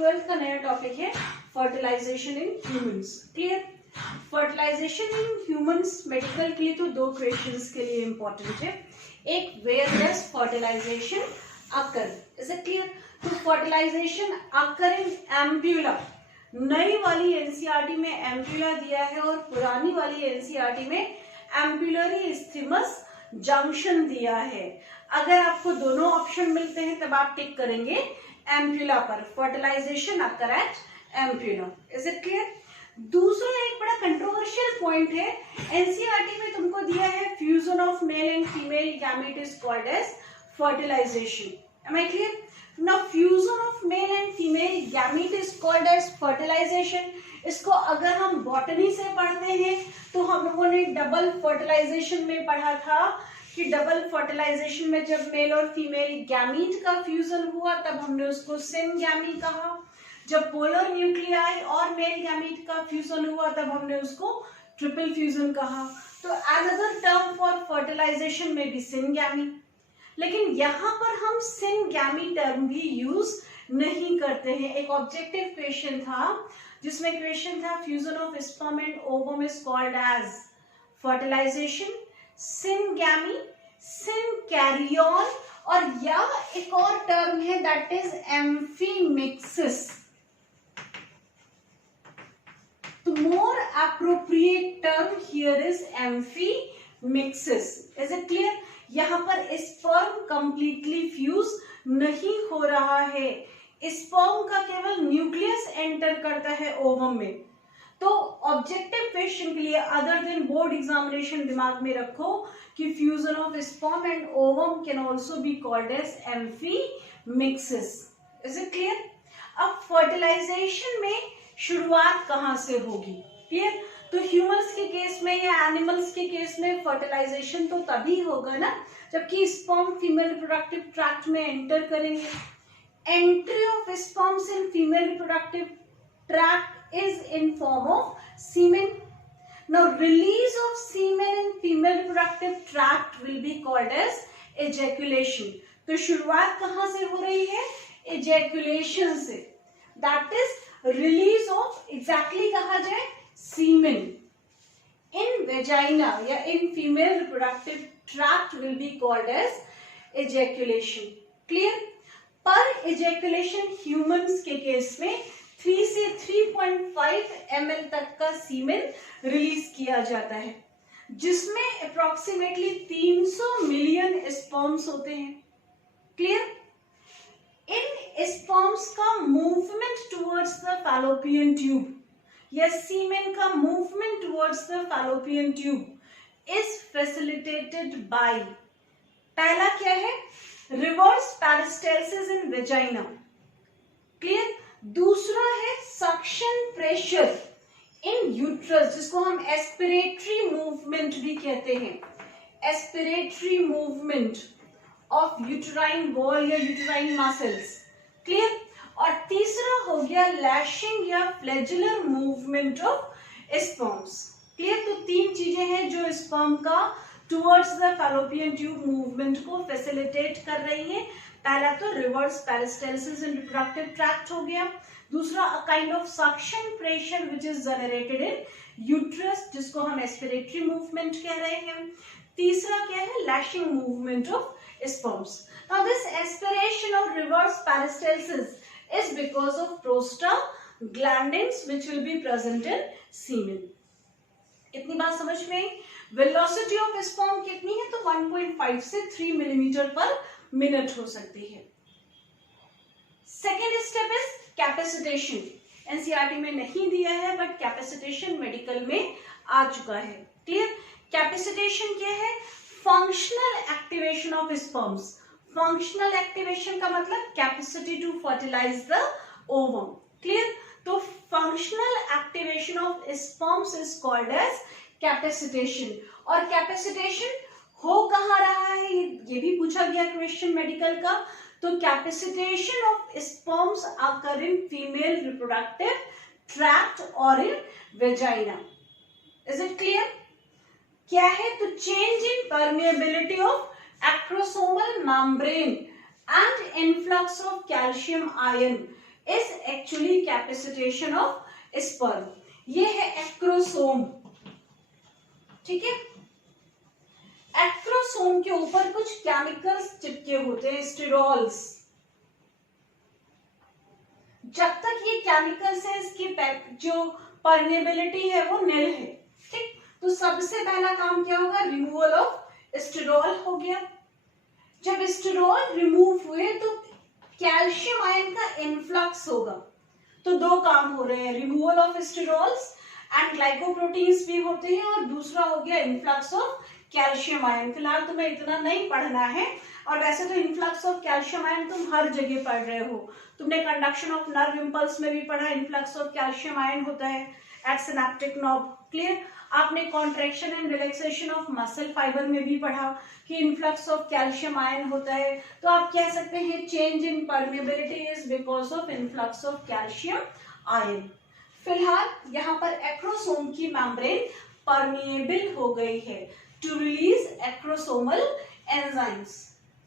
12th का नया topic है fertilisation in humans. Clear? Fertilisation in humans medical के लिए तो दो क्वेश्चंस के लिए इंपॉर्टेंट है। एक, where does fertilisation occur, is it clear? तो फर्टिलाइजेशन अकर इन एम्ब्यूला, नई वाली एनसीईआरटी में एम्ब्यूला दिया है और पुरानी वाली एनसीईआरटी में एम्ब्यूलरी इस्थीमस जंक्शन दिया है। अगर आपको दोनों ऑप्शन मिलते हैं तब आप टिक करेंगे एम्ब्यूला पर, fertilisation occur at ampulla. Is it clear? दूसरा एक बड़ा कंट्रोवर्शियल पॉइंट है, एनसीईआरटी में तुमको दिया है fusion of male and female gamete is called as fertilisation. Am I clear? Now fusion of male and female gamete is called as fertilization। इसको अगर हम बॉटनी से पढ़ते हैं तो हम लोगों ने डबल फर्टिलाइजेशन में पढ़ा था कि डबल फर्टिलाइजेशन में जब मेल और फीमेल गैमीट का फ्यूजन हुआ तब हमने उसको सिनगैमी कहा। जब पोलर न्यूक्लियाई और मेल गैमीट का फ्यूजन हुआ तब हमने उसको ट्रिपल फ्यूजन कहा। तो अनदर टर्म फॉर फर्टिलाइजेशन में भी सिनगैमी, लेकिन यहां पर हम सिनगैमी टर्म भी यूज नहीं करते हैं। एक ऑब्जेक्टिव क्वेश्चन था जिसमें क्वेश्चन था fusion of sperm and ovum is called as fertilisation, syngamy, synkaryon, और या एक और टर्म है दैट इज एम्फीमिक्सिस। तो more appropriate term here is amphimixis. Is it clear? यहाँ पर स्पर्म कंप्लीटली फ्यूज नहीं हो रहा है, स्पर्म का केवल न्यूक्लियस एंटर करता है ओवम में। तो ऑब्जेक्टिव क्वेश्चन के लिए अदर देन बोर्ड एग्जामिनेशन दिमाग में रखो कि fusion of sperm and ovum can also be called as amphimixis. Is it clear? अब फर्टिलाइजेशन में शुरुआत कहां से होगी? क्लियर? तो ह्यूमंस के केस में या एनिमल्स के केस में फर्टिलाइजेशन तो तभी होगा ना जबकि स्पर्म फीमेल रिप्रोडक्टिव ट्रैक्ट में एंटर करेंगे। Entry of sperms in female reproductive tract is in form of semen. Now release of semen in female reproductive tract will be called as ejaculation. तो शुरुआत कहां से हो रही है? एजैकुलेशन से, that is release of, exactly कहा जाए semen in vagina या in female reproductive tract will be called as ejaculation। clear? पर ejaculation humans के केस में 3 से 3.5 ml तक का semen रिलीज किया जाता है जिसमें approximately 300 मिलियन sperms होते हैं। clear? इन sperms का movement towards the fallopian tube या सीमेन का movement towards the fallopian tube is facilitated bye, पहला क्या है? रिवर्स पेरिस्टालसिस इन वेजाइना। क्लियर? दूसरा है सक्शन प्रेशर इन यूट्रस, जिसको हम एस्पिरेटरी मूवमेंट भी कहते हैं, एस्पिरेटरी मूवमेंट ऑफ यूट्राइन वॉल या यूट्राइन मसल्स। क्लियर? और तीसरा हो गया लैशिंग या flagellar movement of sperms. Clear? तो तीन चीजें हैं जो स्पर्म का towards the fallopian tube movement को फैसिलिटेट कर रही है। पहला तो रिवर्स पेरिस्टालसिस इन रिप्रोडक्टिव ट्रैक्ट हो गया, दूसरा a kind of suction pressure which is generated in uterus जिसको हम एस्पिरेटरी मूवमेंट कह रहे हैं, तीसरा क्या है? Lashing movement of sperms. Now this aspiration और reverse peristalsis is because of prostaglandins which will be present in semen। इतनी बात समझ में आई? वेलोसिटी ऑफ स्पर्म कितनी है? तो 1.5 से 3 मिलीमीटर पर मिनट हो सकती है। Second step is capacitation. NCERT में नहीं दिया है बट कैपेसिटेशन मेडिकल में आ चुका है। क्लियर? कैपेसिटेशन क्या है? Functional activation of sperms. Functional activation का मतलब capacity to fertilise the ovum. Clear? तो functional activation of sperms is called as capacitation. और कैपेसिटेशन हो कहाँ रहा है ये भी पूछा गया क्वेश्चन मेडिकल का। तो capacitation of sperms occur in female reproductive tract और इन वेजाइना। Is it clear? क्या है? तो change in permeability of acrosomal membrane and influx of calcium ion is actually capacitation of sperm. ये है एक्रोसोम, ठीक है। एक्रोसोम के ऊपर कुछ केमिकल्स चिपके होते हैं, स्टेरॉल्स। जब तक ये केमिकल्स है, इसकी जो परमेबिलिटी है वो निल है, ठीक। तो सबसे पहला काम क्या होगा, रिमूवल ऑफ स्टेरॉल हो गया। जब स्टेरॉल रिमूव हुए तो कैल्शियम आयन का इनफ्लक्स होगा। तो दो काम हो रहे हैं, removal of sterols and glycoproteins भी होते हैं, और दूसरा हो गया इनफ्लक्स ऑफ कैल्शियम आयन। फिलहाल तुम्हें इतना नहीं पढ़ना है, और वैसे तो इनफ्लक्स ऑफ कैल्शियम आयन तुम हर जगह पढ़ रहे हो। तुमने कंडक्शन ऑफ नर्व इम्पल्स में भी पढ़ा, इनफ्लक्स ऑफ कैल्शियम आयन होता है एट सिनेप्टिक नॉब, क्लियर। आपने contraction and relaxation of muscle fibre में भी पढ़ा कि इनफ्लक्स ऑफ कैल्शियम आयन होता है। तो आप कह सकते हैं change in permeability is because of influx of calcium ion. फिलहाल यहाँ पर एक्रोसोम की मेम्ब्रेन परमिएबल हो गई है टू रिलीज एक्रोसोमल एंजाइम्स।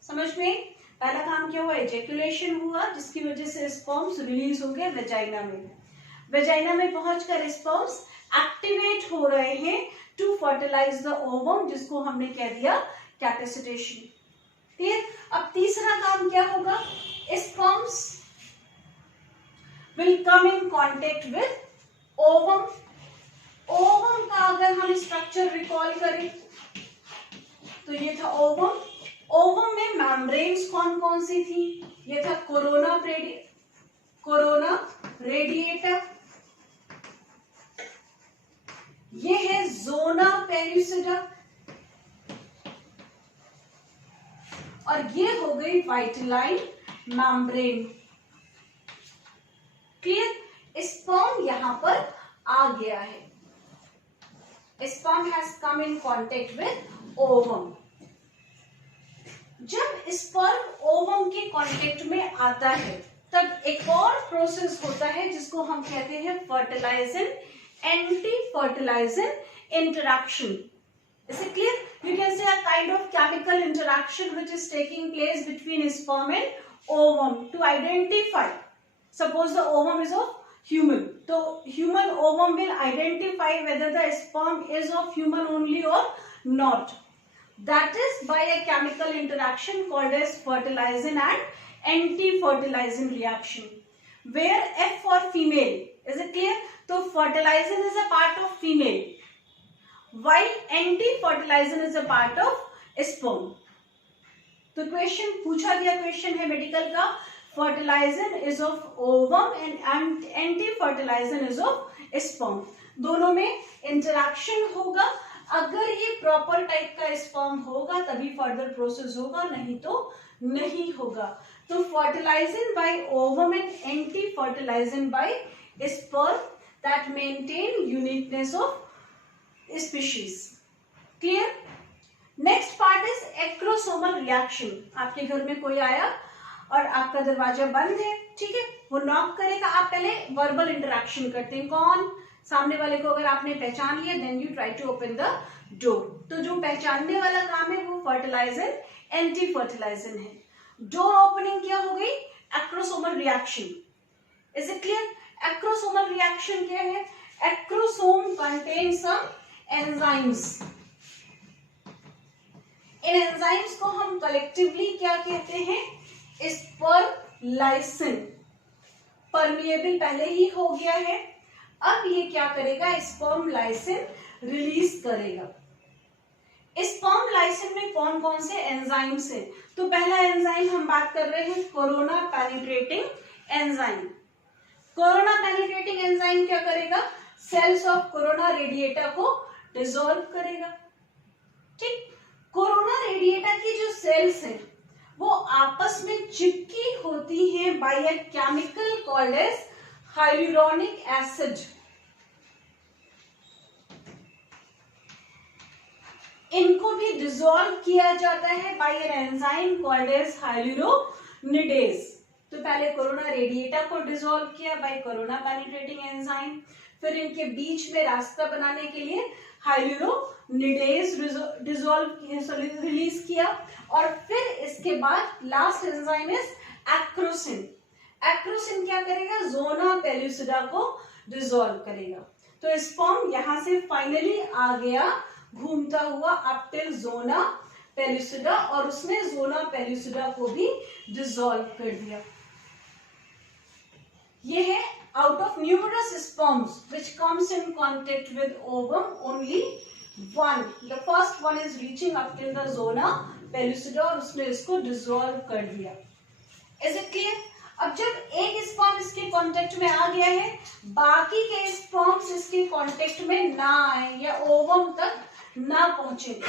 समझ में? पहला काम क्या हुआ, एजेकुलेशन हुआ, जिसकी वजह से स्पर्म्स रिलीज हो गए वेजाइना में। वेजाइना में पहुंचकर स्पर्म्स एक्टिवेट हो रहे हैं टू फर्टिलाइज द ओवम, जिसको हमने कह दिया कैपेसिटेशन। ठीक। अब तीसरा काम क्या होगा, sperms will come in contact with ovum. Ovum का अगर हम स्ट्रक्चर रिकॉल करें तो ये था ओवम। ओवम में मेम्ब्रेन्स कौन कौन सी थी, ये था कोरोना रेडिएटा, ये है जोना पेल्यूसिडा, और ये हो गई वाइटलाइन मेम्ब्रेन। क्लियर? स्पर्म यहां पर आ गया है, sperm has come in contact with ovum. जब स्पर्म ओवम के कांटेक्ट में आता है तब एक और प्रोसेस होता है जिसको हम कहते हैं fertilizin anti fertilizin interaction. Is it clear? You can say a kind of chemical interaction which is taking place between sperm and ovum to identify. Suppose the ovum is of human, so human ovum will identify whether the sperm is of human only or not. That is by a chemical interaction called as fertilization and anti-fertilization reaction, where F for female. Is it clear? So fertilization is a part of female, while anti-fertilization is a part of sperm. तो question पूछा गया, question है medical का, fertilization is of ovum and anti-fertilization is of sperm. दोनों में interaction होगा। अगर ये प्रॉपर टाइप का स्पर्म होगा तभी फर्दर प्रोसेस होगा, नहीं तो नहीं होगा। तो fertilizin by ovum and anti fertilizin by sperm that maintain uniqueness of species. Clear? Next part is acrosomal reaction. आपके घर में कोई आया और आपका दरवाजा बंद है, ठीक है, वो नॉक करेगा, आप पहले वर्बल इंटरैक्शन करते हैं, कौन, सामने वाले को अगर आपने पहचान लिया then you try to open the door. तो जो पहचानने वाला काम है वो फर्टिलाइजन एंटी फर्टिलाइजन है। डोर ओपनिंग क्या हो गई, acrosomal reaction. Is it clear? Acrosomal reaction क्या है, एक्रोसोम कंटेन सम एंजाइम्स। इन एंजाइम्स को हम कलेक्टिवली क्या कहते हैं, स्पर्मलाइसिन। परमिएबल पहले ही हो गया है, अब ये क्या करेगा, स्पर्मलाइसिन रिलीज करेगा। स्पर्मलाइसिन में कौन कौन से एंजाइम्स हैं, तो पहला एंजाइम हम बात कर रहे हैं corona penetrating enzyme. Corona penetrating enzyme क्या करेगा, सेल्स ऑफ कोरोना रेडिएटा को डिसॉल्व करेगा। ठीक, कोरोना रेडिएटा की जो सेल्स हैं वो आपस में चिपकी होती हैं by a chemical called as hyaluronic acid. इनको भी डिसॉल्व किया जाता है by an enzyme called as hyaluronidase. तो पहले कोरोना रेडिएटा को डिसॉल्व किया बाय कोरोना पेनिट्रेटिंग एंजाइम, फिर इनके बीच में रास्ता बनाने के लिए हाइलुरोनिडेज रिलीज किया, और फिर इसके बाद last enzyme is acrosin. Acrosin क्या करेगा, जोना पेल्यूसिडा को डिसॉल्व करेगा। तो स्पर्म यहां से फाइनली आ गया घूमता हुआ अप टिल जोना पेल्यूसिडा, और उसने जोना पेल्यूसिडा को भी डिसॉल्व कर दिया। ये है out of numerous sperms which comes in contact with ovum, only one, the first one is reaching up till the zona pellucida और उसने इसको डिसॉल्व कर दिया। Is it clear? अब जब एक स्पर्म इसके कांटेक्ट में आ गया है, बाकी के स्पर्म्स इसके कांटेक्ट में ना आए या ओवम तक ना पहुंचे,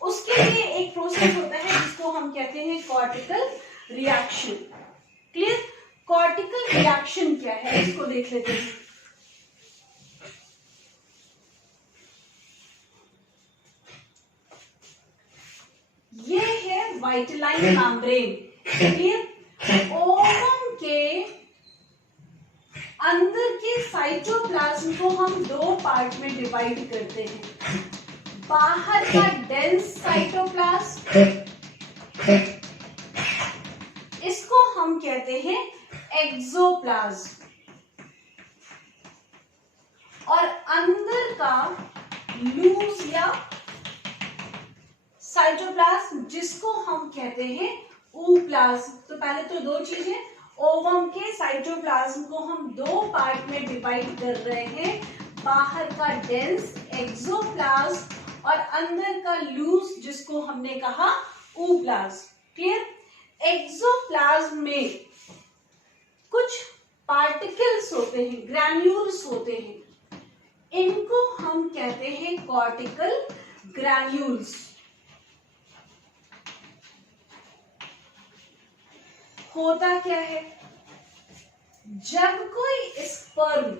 उसके लिए एक प्रोसेस होता है जिसको हम कहते हैं cortical reaction. Clear? Cortical reaction क्या है इसको देख लेते हैं। ये है वाइटलाइन मेम्ब्रेन। क्लियर? ओवम के अंदर के साइटोप्लाज्म को हम दो पार्ट में डिवाइड करते हैं, बाहर का डेंस साइटोप्लाज्म, इसको हम कहते हैं एक्सोप्लाज्म, और अंदर का लूज या साइटोप्लाज्म जिसको हम कहते हैं ooप्लाज्म। तो पहले तो दो चीजें, ओवम के साइटोप्लाज्म को हम दो पार्ट में डिवाइड कर रहे हैं, बाहर का डेंस एक्सोप्लाज्म और अंदर का लूज जिसको हमने कहा ooप्लाज्म। क्लियर? एक्सोप्लाज्म में कुछ पार्टिकल्स होते हैं, ग्रैन्यूल्स होते हैं, इनको हम कहते हैं कॉर्टिकल ग्रैन्यूल्स। होता क्या है, जब कोई स्पर्म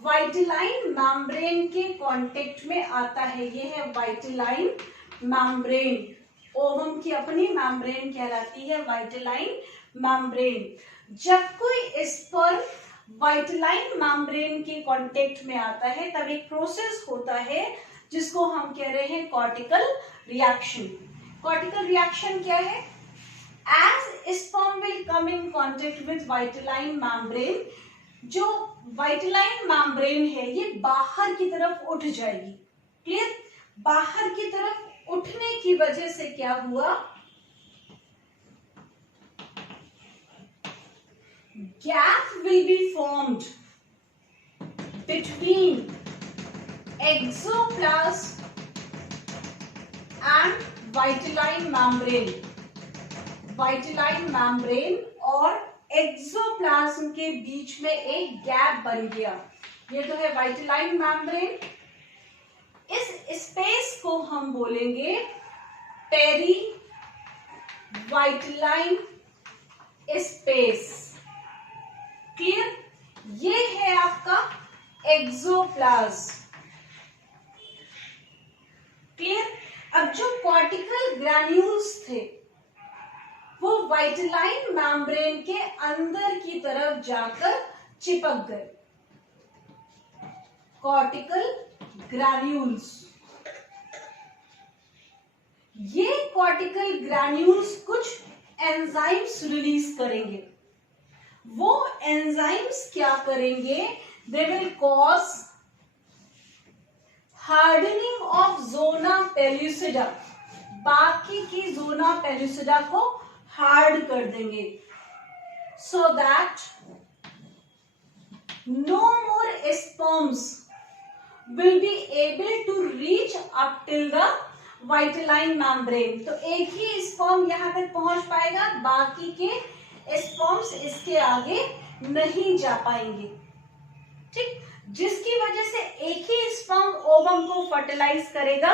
वाइटलाइन मेम्ब्रेन के कांटेक्ट में आता है, ये है वाइटलाइन मेम्ब्रेन, ओवम की अपनी मेम्ब्रेन कहलाती है वाइटलाइन मेम्ब्रेन। जब कोई स्पर्म वाइटलाइन मेम्ब्रेन के कांटेक्ट में आता है तब एक प्रोसेस होता है जिसको हम कह रहे हैं कॉर्टिकल रिएक्शन। कॉर्टिकल रिएक्शन क्या है? As sperm will come in contact with vitelline membrane, जो वाइटलाइन मेम्ब्रेन है ये बाहर की तरफ उठ जाएगी। क्लियर? बाहर की तरफ उठने की वजह से क्या हुआ, gap will be formed between ectoplasm and vitelline membrane. Vitelline membrane और एक्सोप्लाज्म के बीच में एक गैप बन गया। ये तो है वाइटलाइन मेम्ब्रेन, इस स्पेस को हम बोलेंगे पेरी वाइटलाइन स्पेस। क्लियर? ये है आपका एक्सोप्लाज्म। क्लियर? अब जो कॉर्टिकल ग्रैन्यूल्स थे वो वाइटलाइन मेम्ब्रेन के अंदर की तरफ जाकर चिपक गए। कॉर्टिकल ग्रैन्यूल्स, ये कॉर्टिकल ग्रैन्यूल्स कुछ एंजाइम्स रिलीज करेंगे। वो एंजाइम्स क्या करेंगे? They will cause hardening of zona pellucida, बाकी की जोना पेल्यूसिडा को हार्ड कर देंगे, so that no more sperms will be able to reach up till the vitelline membrane. तो एक ही स्पर्म यहां तक पहुंच पाएगा, बाकी के स्पर्म्स इसके आगे नहीं जा पाएंगे। ठीक? जिसकी वजह से एक ही स्पर्म ओवम को फर्टिलाइज करेगा,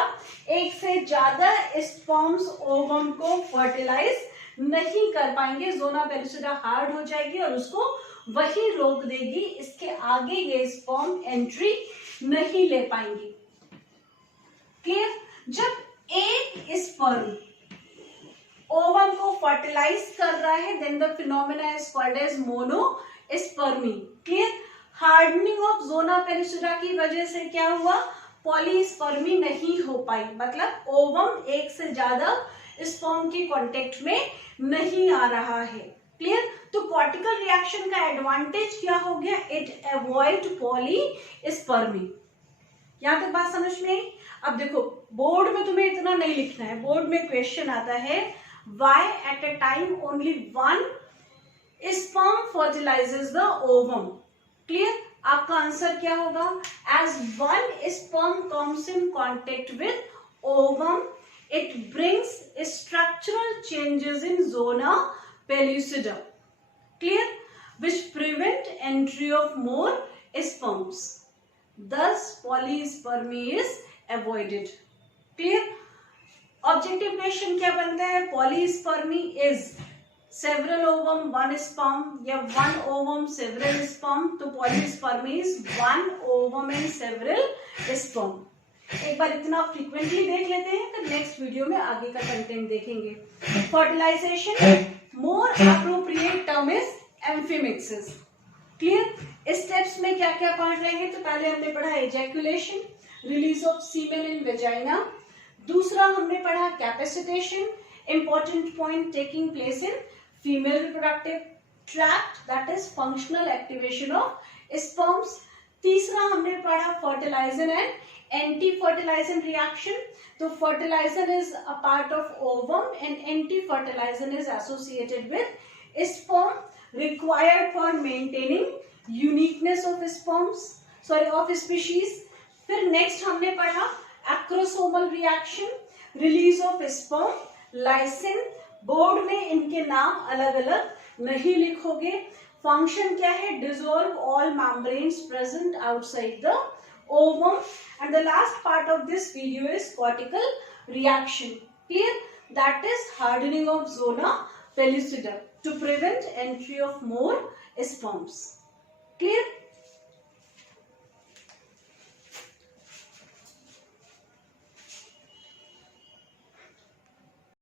एक से ज्यादा स्पर्म्स ओवम को फर्टिलाइज नहीं कर पाएंगे। जोना पेल्यूसिडा हार्ड हो जाएगी और उसको वही रोक देगी, इसके आगे ये स्पर्म एंट्री नहीं ले पाएंगे। क्लियर? जब एक स्पर्म ओवम को फर्टिलाइज कर रहा है, then the phenomena is called as monospermy. Clear? Hardening of zona pellucida की वजह से क्या हुआ? पॉलीस्पर्मी नहीं हो पाई, मतलब ओवम एक से ज्यादा स्पर्म के कांटेक्ट में नहीं आ रहा है। क्लियर? तो कॉर्टिकल रिएक्शन का एडवांटेज क्या हो गया? It avoid polyspermy. यहां तक बात समझ में आई? अब देखो बोर्ड में तुम्हें इतना नहीं लिखना है, बोर्ड में क्वेश्चन आता है why at a time only one sperm fertilizes the ovum. Clear? आपका आंसर क्या होगा? As one sperm comes in contact with ovum it brings structural changes in zona pellucidum, clear, which prevent entry of more sperms. Thus polyspermy is avoided. Clear? Objective question क्या बनता है? Polyspermy is several ovum one sperm या one ovum several sperm. तो polyspermy is one ovum and several sperm. एक बार इतना frequently देख लेते हैं, फिर नेक्स्ट वीडियो में आगे का कंटेंट देखेंगे। Fertilisation more appropriate term is amphimixis. Clear? Steps में क्या क्या पढ़ रहे हैं? तो पहले हमने पढ़ा ejaculation, release of semen in vagina. दूसरा हमने पढ़ा capacitation, important point taking place in female reproductive tract, that is functional activation of sperms. तीसरा हमने पढ़ा fertilizin and anti-fertilizing reaction. So fertilization is a part of ovum and anti-fertilization is associated with sperm, required for maintaining uniqueness of of species. फिर next हमने पढ़ा acrosomal reaction, release of sperm, lysine. Board में इनके नाम अलग अलग नहीं लिखोगे। फंक्शन क्या है? dissolve all membranes present outside the ovum. And the last part of this video is cortical reaction. Clear? That is hardening of zona pellucidum to prevent entry of more sperms. Clear?